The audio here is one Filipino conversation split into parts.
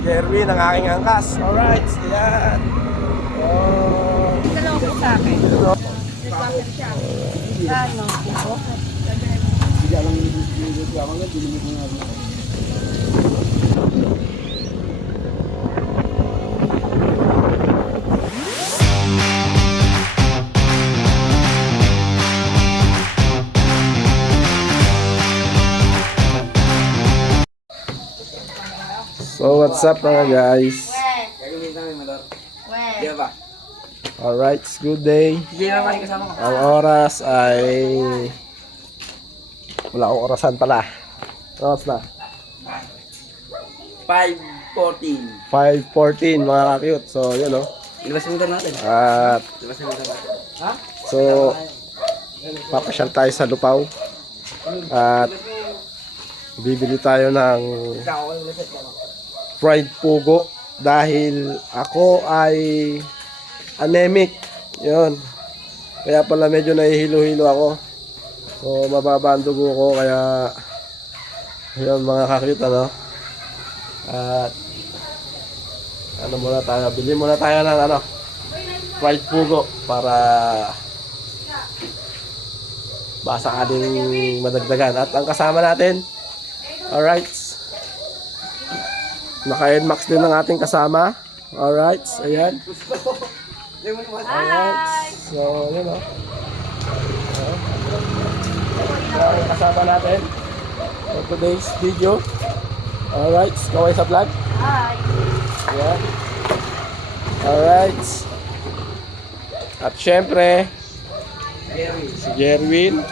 Jerwin, ang aking angkas. Alright, ayan. Oh. Dalawa po sa akin. Nagpapit siya. Ano? So what's up mga guys? Alright, it's good day. Ang oras ay wala akong orasan pala. Oras na 5:14. 5:14 mga ka-cute. So yun o. Ilabas yung motor natin. At Ilabas yung motor natin. Ha? so papasyal tayo sa Lupaw. At bibili tayo ng fried pugo dahil ako ay anemic. Yun. Kaya pala medyo nahihilo-hilo ako. So mababa ang dugo ko kaya yun mga kakita, no? At ano muna tayo, bili muna tayo ng ano, fried pugo para basa aling madagdagan. At ang kasama natin, alright, naka-NMAX din ng ating kasama. Alright, ayan. Alright, so yun o. Ang kasama natin for today's video. Alright, kaway sa vlog. Hi. Ayan. Alright. At syempre, si Jerwin.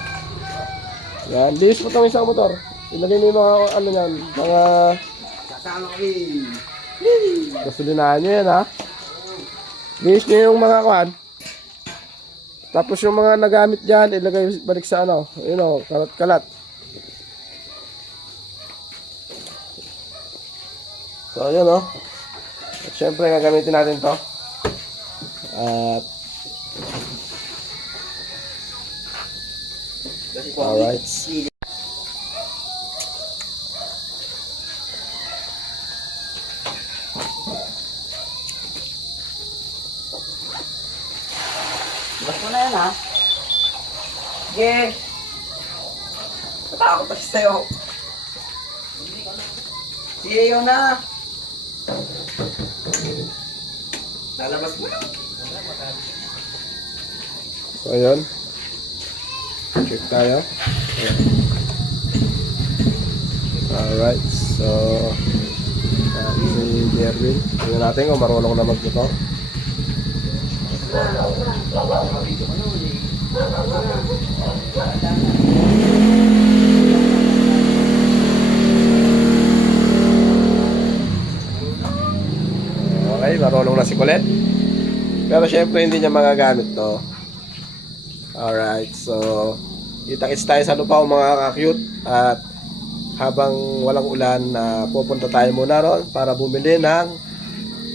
Yan, linis mo itong isang motor. Ilagay mo yung mga ano yan, mga Kasama kami. gasolinahan nyo yan, ha. Linis nyo yung mga kuhan. Tapos yung mga nagamit dyan, ilagay balik sa ano, you know, kalat-kalat. So yun, no. At syempre gagamitin natin to. At alright. Ilabas mo na yan, ha? Sige. Natakot kasi sa'yo. Sige, yun na. Lalabas mo na. So yun. Check tayo. Alright. So si Jerwin. Tingnan natin kung marunong na magluto. Okay, marunong na si Colette. Pero syempre hindi niya magagamit to. Alright, so kita-kits tayo sa Lupaw mga ka-cute. At habang walang ulan, pupunta tayo muna ron para bumili ng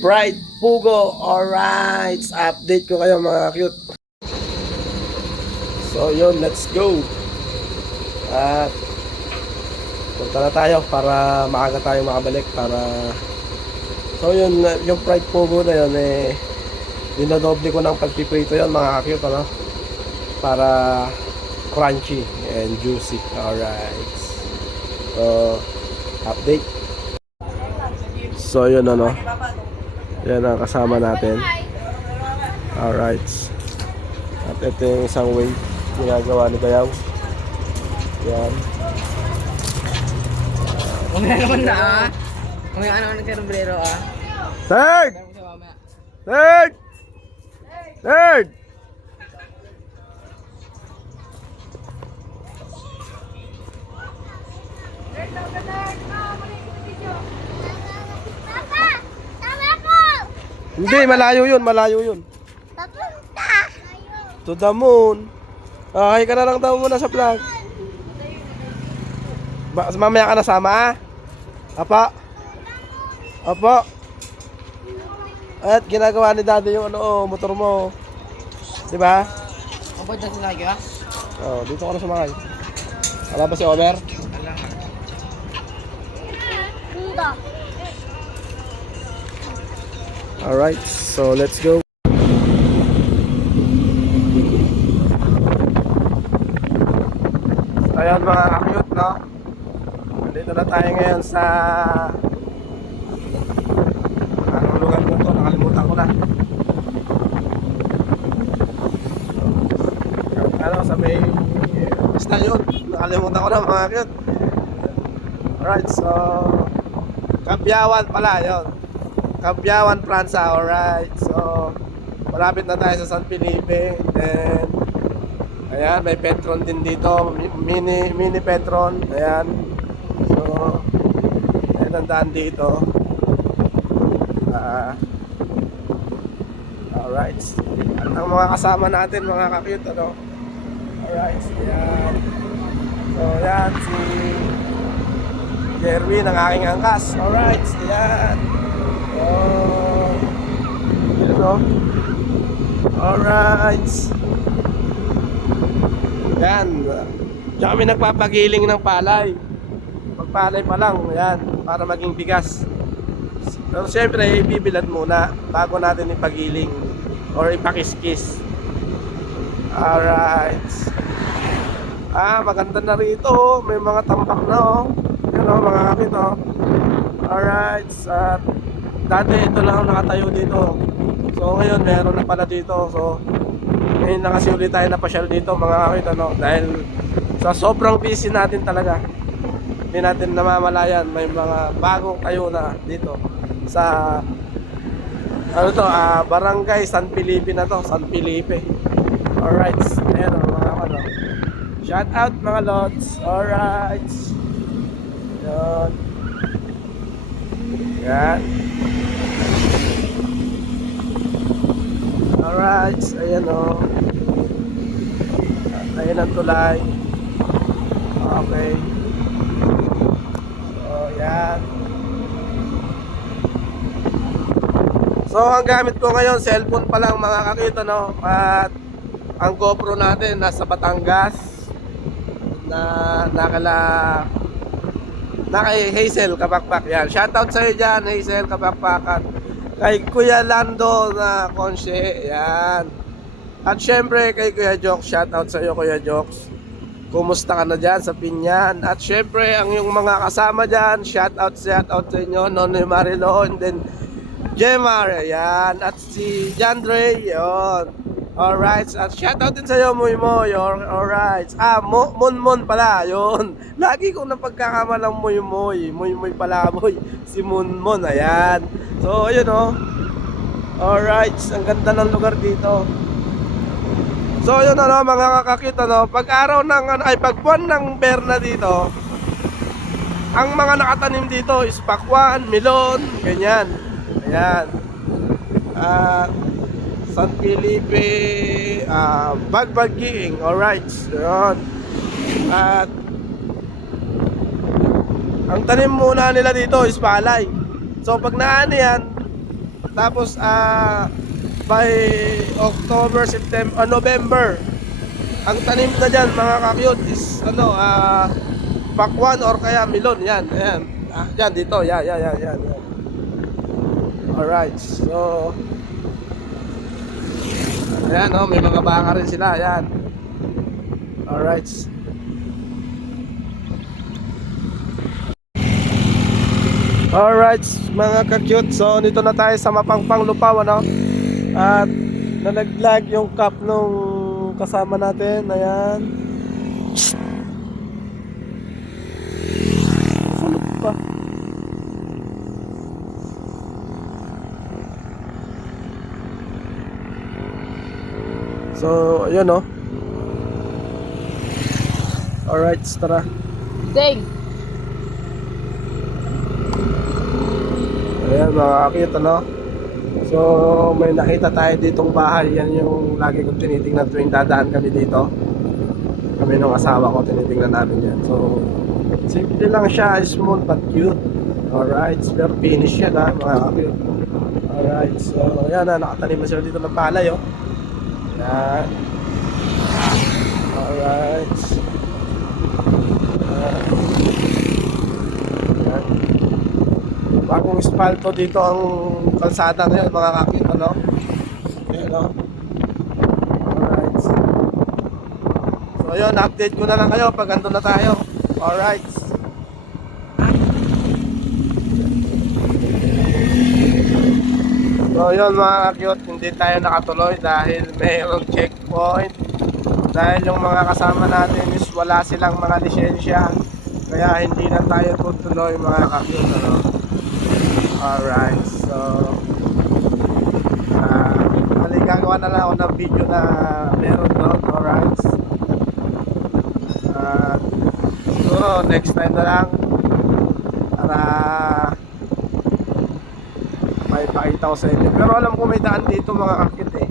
fried pugo. Alright, update ko kayo mga ka-cute. So yun, let's go. At punta na tayo para maaga tayo makabalik para so yun, yung fried pugo na yun dinodoble ko ng pagpiprito yun mga ka-cute, ano? Para crunchy and juicy. Alright, so update. So yun, ano, yan ang kasama natin. Alright, at ito yung isang way ginagawa ni Bayaw. Yan. Mamaya naman na, ah. Mamaya naman ng karumbrero, ah. Third! Third! Third! Papa! Tama po! Hindi, malayo yun, malayo yun. Papunta! To the moon. Hi ka na lang daw muna sa vlog. Mamaya ka nasama, ah? Apa? Apa? At ginagawa ni daddy yung ano, motor mo. Diba? Kapag na sila ka? Oh, dito ka na sumakay. Wala ba si Omer? Punta! Alright, so let's go. Ayan mga ka-cute, no? Dito na tayo ngayon sa anong lugar ko to? Nakalimutan ko na. Ano, sa may basta yun, nakalimutan ko na mga ka-cute. Alright, so Kapyawan pala yun, Kapyawan Plaza. Alright, so malapit na tayo sa San Felipe. And ayan, may Petron din dito, mini Petron. Ayan, so ayan ang daan dito. Alright, at ang mga kasama natin mga ka-cute, ano? Alright, ayan. So ayan, si Jerwin ang aking angkas. Alright, ayan. So yun, no? Alright. Yan. Diyan kami nagpapagiling ng palay. Pagpalay pa lang, yan, para maging bigas. Pero siyempre, ibibilad muna bago natin ipagiling or ipakiskis. Alright. Maganda na rito. May mga tambak na, oh. Yan, oh, mga kapit, oh. Alright. Dati ito lang ang nakatayo dito. So ngayon, meron na pala dito. So ngayon na kasi ulit tayo napasyal dito mga kapit, ano, dahil sa sobrang busy natin talaga, hindi natin namamalayan may mga bagong tayo na dito sa ano to, Barangay San Felipe na to, San Felipe. Alright, ayan o mga ano, shout out mga lods. Alright, yan, yan. Alright, ayan o, ayan ang tulay. Okay. So, yan. So, ang gamit ko ngayon, cellphone pa lang mga kakita, no? At ang GoPro natin nasa Batangas na kay Hazel Kapakpak. Yan. Shoutout sa'yo dyan, Hazel Kapakpakan. Kay Kuya Lando na Conche. Yan. At syempre kay Kuya Jokes. Shoutout sa'yo Kuya Jokes. Kumusta ka na dyan sa Pinyan? At syempre ang yung mga kasama dyan, shoutout sa inyo, Nonoy Marilo, and then Jemar, ayan, at si Jandre, yun. Alright, at shoutout din sa'yo, Muy Moy, alright. Mon pala, yun. Lagi kong napagkakamalang Muy Moy pala, Moy, si Mon, ayan. So, ayun, oh. Alright, ang ganda ng lugar dito. So, yun, ano, mga kakakit, ano, pag araw ng, pag buwan ng Berna dito, ang mga nakatanim dito is pakwan, melon, ganyan. Ayan. San Felipe, Bagbaging, alright. Yun. At ang tanim muna nila dito is palay. So pag naani yan, tapos by October, September, November, ang tanim na dyan mga kakyot is ano, pakwan or kaya melon. Yan, ayan. Yan dito, yan. Alright, so ayan, oh, may mga baka rin sila, ayan. Alright. Alright, mga ka-cute. So, dito na tayo sa Mapangpang Lupaw, ano? At nalaglag yung cup nung kasama natin, ayan. Sulog pa. So, ayun, oh. Alright, tara. Ding! Ayan, mga kakita, no? So, may nakita tayo ditong bahay. Yan yung lagi kong tinitingnan tuwing dadaan kami dito. Kami nung asawa ko, tinitingnan namin yan. So, simple lang siya, small but cute. Alright, pero finish yan, ha, mga kakita. Alright, so, ayan na, nakatanim na sila dito ng palay, oh. Yan. Alright. Yan. bagong espalto dito ang kalsada ngayon mga kakit, ano? Ayan, no? Alright. So yun, update ko na lang kayo pag andun na tayo. Alright. So yun mga kakit, hindi tayo nakatuloy dahil mayroong checkpoint. Dahil yung mga kasama natin is wala silang mga lisensya. Kaya hindi na tayo tutuloy mga kakit, ano? Alright, so gagawa na lang ako ng video na meron doon. Alright, siguro next time na lang para may pakita ko sa inyo. Pero alam ko may daan dito mga kakit eh.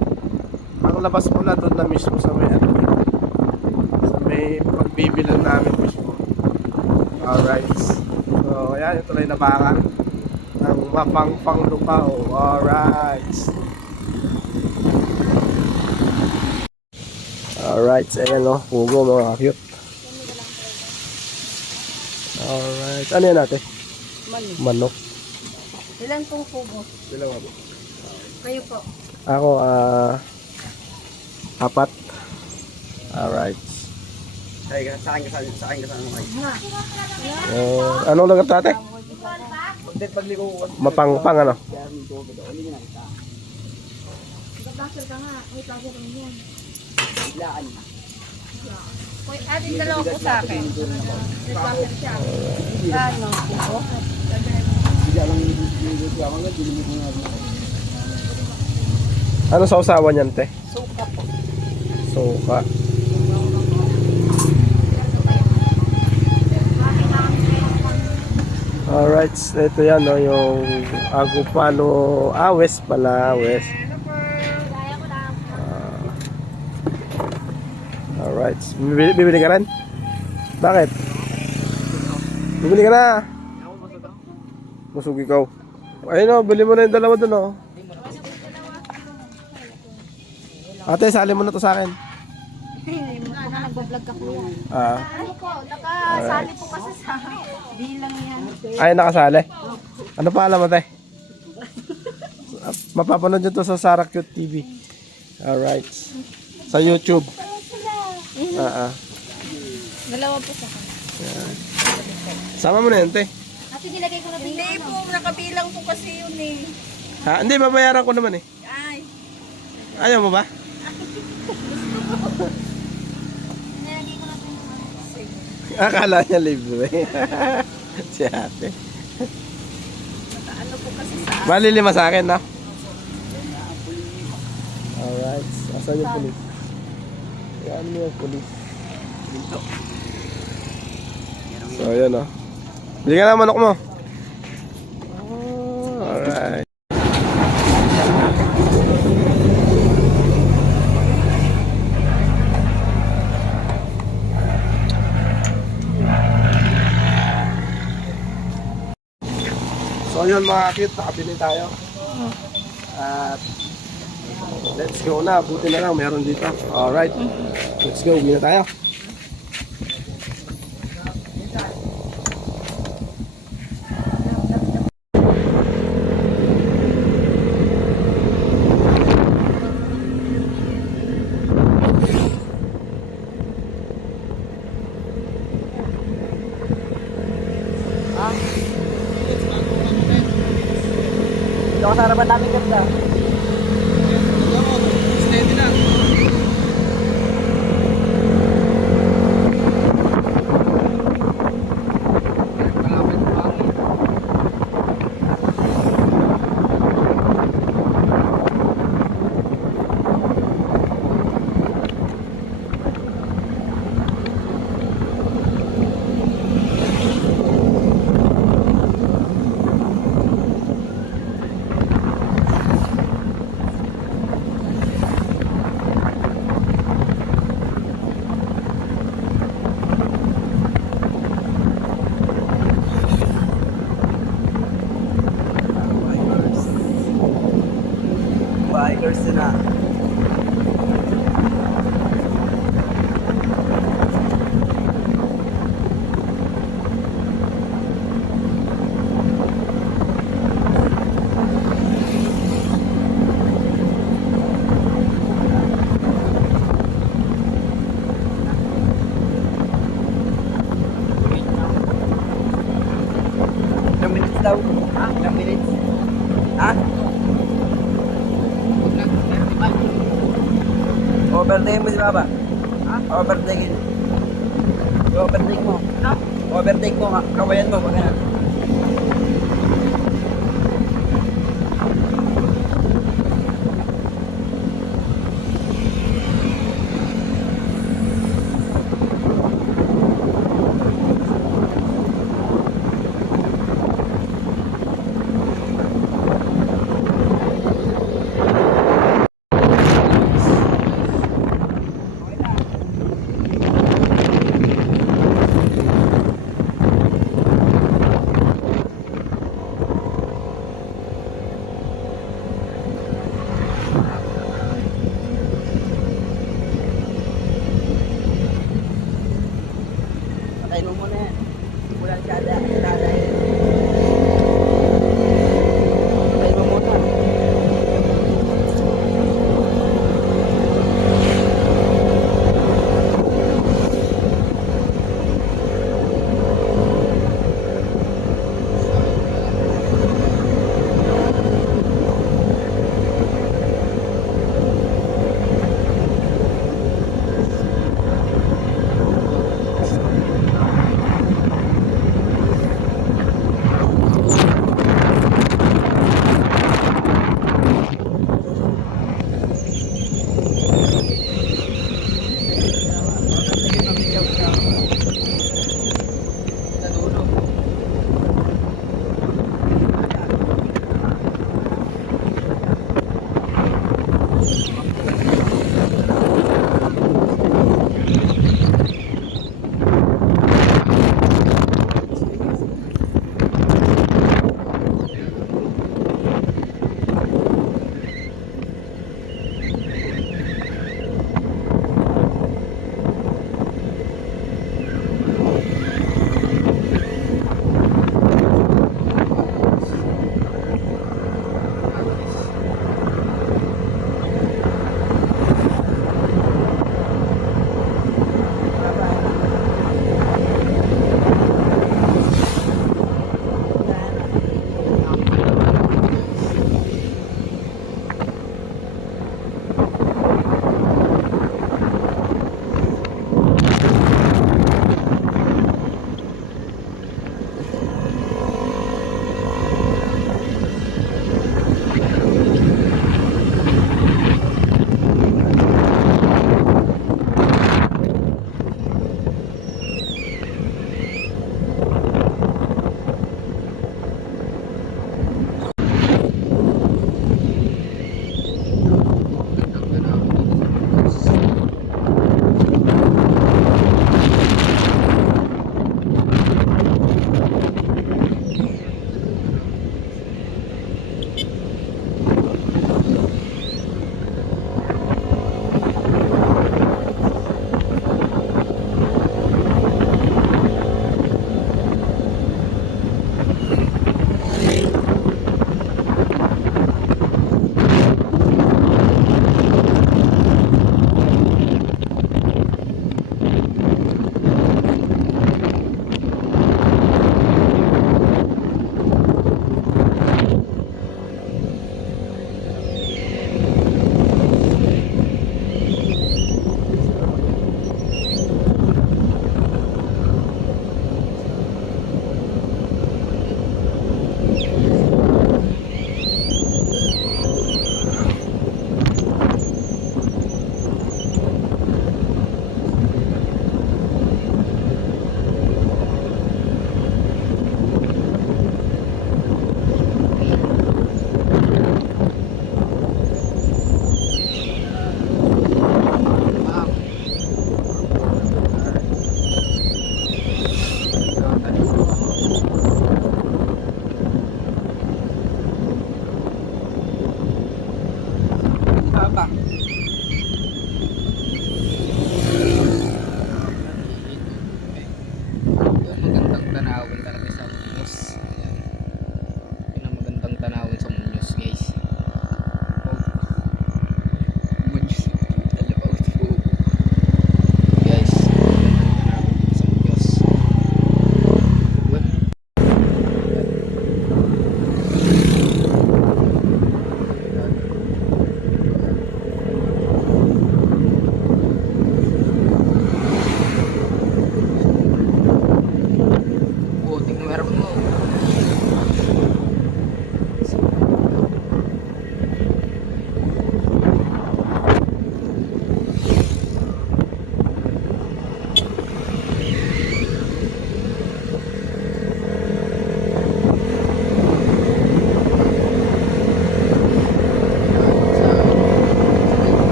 Ang labas mo na doon na mismo sa may ano, sa may pagbibilan namin mismo. Alright, so ayan, ito lang nabangan ng Mapangpang Lukaw. Alright. Alright, so ayan o, pugo mga cute. Alright, ano yan natin? Manok. Ilan pong pugo? Ilan mo? Kayo po. Ako, 4. Alright. Sa akin ka Anong lugar tate? Mapangpang ano? Nag-basher ka nga. May basher rin yan. Laan. Ating dalawa po sa akin. Nag-basher siya. Ano? Pugo? Ano sa usawa niyan te? Suka po. Suka. Alright, ito yan no, yung Agupalo, west pala, west. Alright, bibili ka rin? Bakit? Bibili ka na. Busog ikaw. Ayun o, bili mo na yung dalawa dun o. Ate, sali mo na to sa akin. Nag-vlog ka po yan. Ano po? Nakasali po kasi sa bilang yan. Ay, nakasali? Ano pa alam mo, te? Mapapanood nyo to sa Sarah Cute TV. Alright. Sa YouTube. Dalawa po sa akin. Sama mo na yun, te. Ate, nilagay ko na din. Hindi po, nakabilang po kasi yun eh. Ha? Hindi, babayaran ko naman eh. Ay. Ayaw mo ba? Nilagay ko na din. Akala niya libre. Si ate. Ano po kasi sa Bali 5 sa akin, no? Alright. Asan yung pulis? Yan mo yung pulis. Dito. So, ayan o. Bili ka na manok mo. Alright. So yun mga cute, nakabili tayo. At let's go na, buti na lang meron dito. Alright, let's go, uwi na tayo. Ito ang sarapan namin ganda. Steady na. Ha? Ilang minutes? Ha? Overtake mo si Baba. Ha? Overtake. Overtake mo. Ha? Overtake mo. Kawayan mo. Pag ganun. Patayin mo muna yan. Wala siya ada. Patayin mo muna.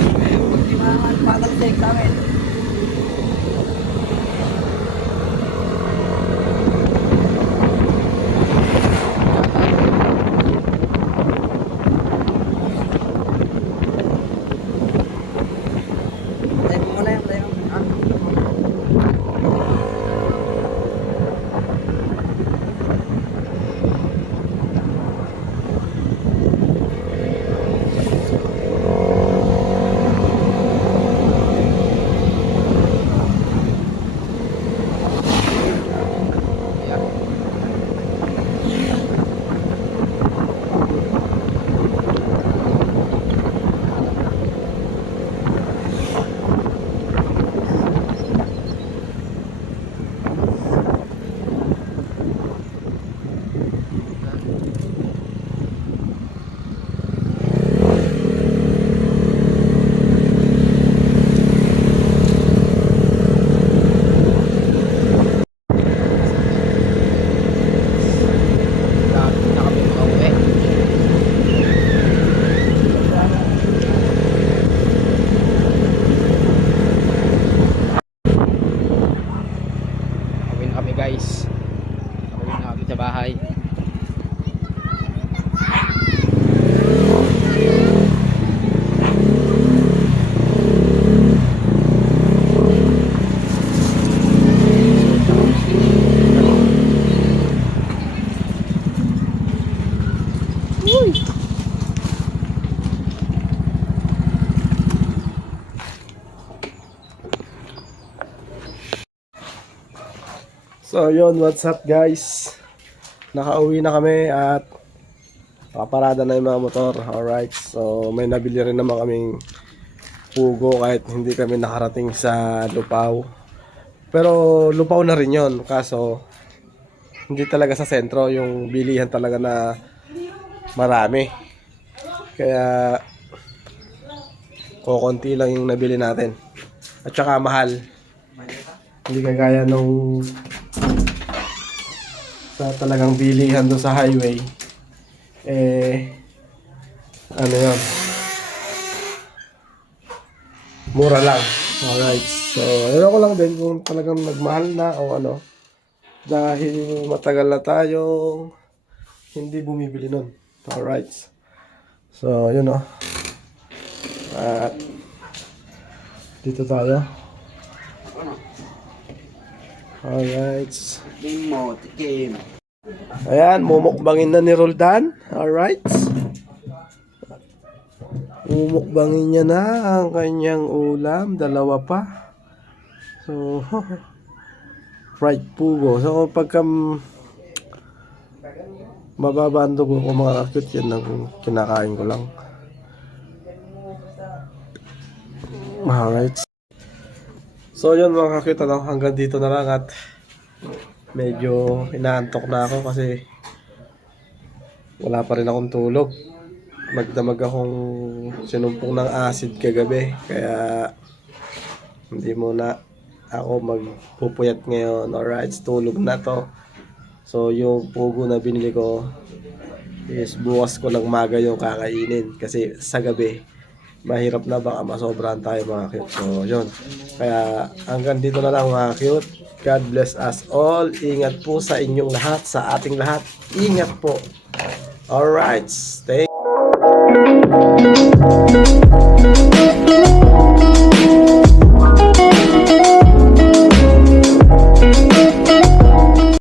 Hindi malang sa examen. Tayo mo muna yan, tayo mo. Kawin na kami guys. Kawin na kami sa bahay. So yun, what's up guys? Nakauwi na kami at nakaparada na yung mga motor. Alright, so may nabili rin naman kaming pugo kahit hindi kami nakarating sa Lupaw. Pero Lupaw na rin yun, kaso hindi talaga sa sentro, yung bilihan talaga na marami. Kaya kokonti lang yung nabili natin. At saka mahal. Hindi kagaya nung sa talagang bilihan doon sa highway. Ano yun? Mura lang. Alright. So, ano ko lang din kung talagang nagmahal na o ano. Dahil matagal na tayong hindi bumibili nun. Alright. So, yun o. At dito tayo. Alright. Tikim mo, tikim. Ayan, mumukbangin na ni Roldan. Alright. Mumukbangin niya na ang kanyang ulam. Dalawa pa. So, fried pugo. So, pagka mababa ang dugo ko mga kakit, yan ang kinakain ko lang. Alright. So, yun mga kakit, ano, hanggang dito na lang at medyo inaantok na ako kasi wala pa rin akong tulog. Magdamag akong sinumpong ng acid kagabi. Kaya hindi muna ako magpupuyat ngayon. Alright, tulog na to. So yung pugo na binili ko is bukas ko lang maga yung kakainin. Kasi sa gabi mahirap na baka masobrahan tayo mga cute. So yun. Kaya hanggang dito na lang mga cute. God bless us all. Ingat po sa inyong lahat, sa ating lahat. Ingat po. Alright. Stay.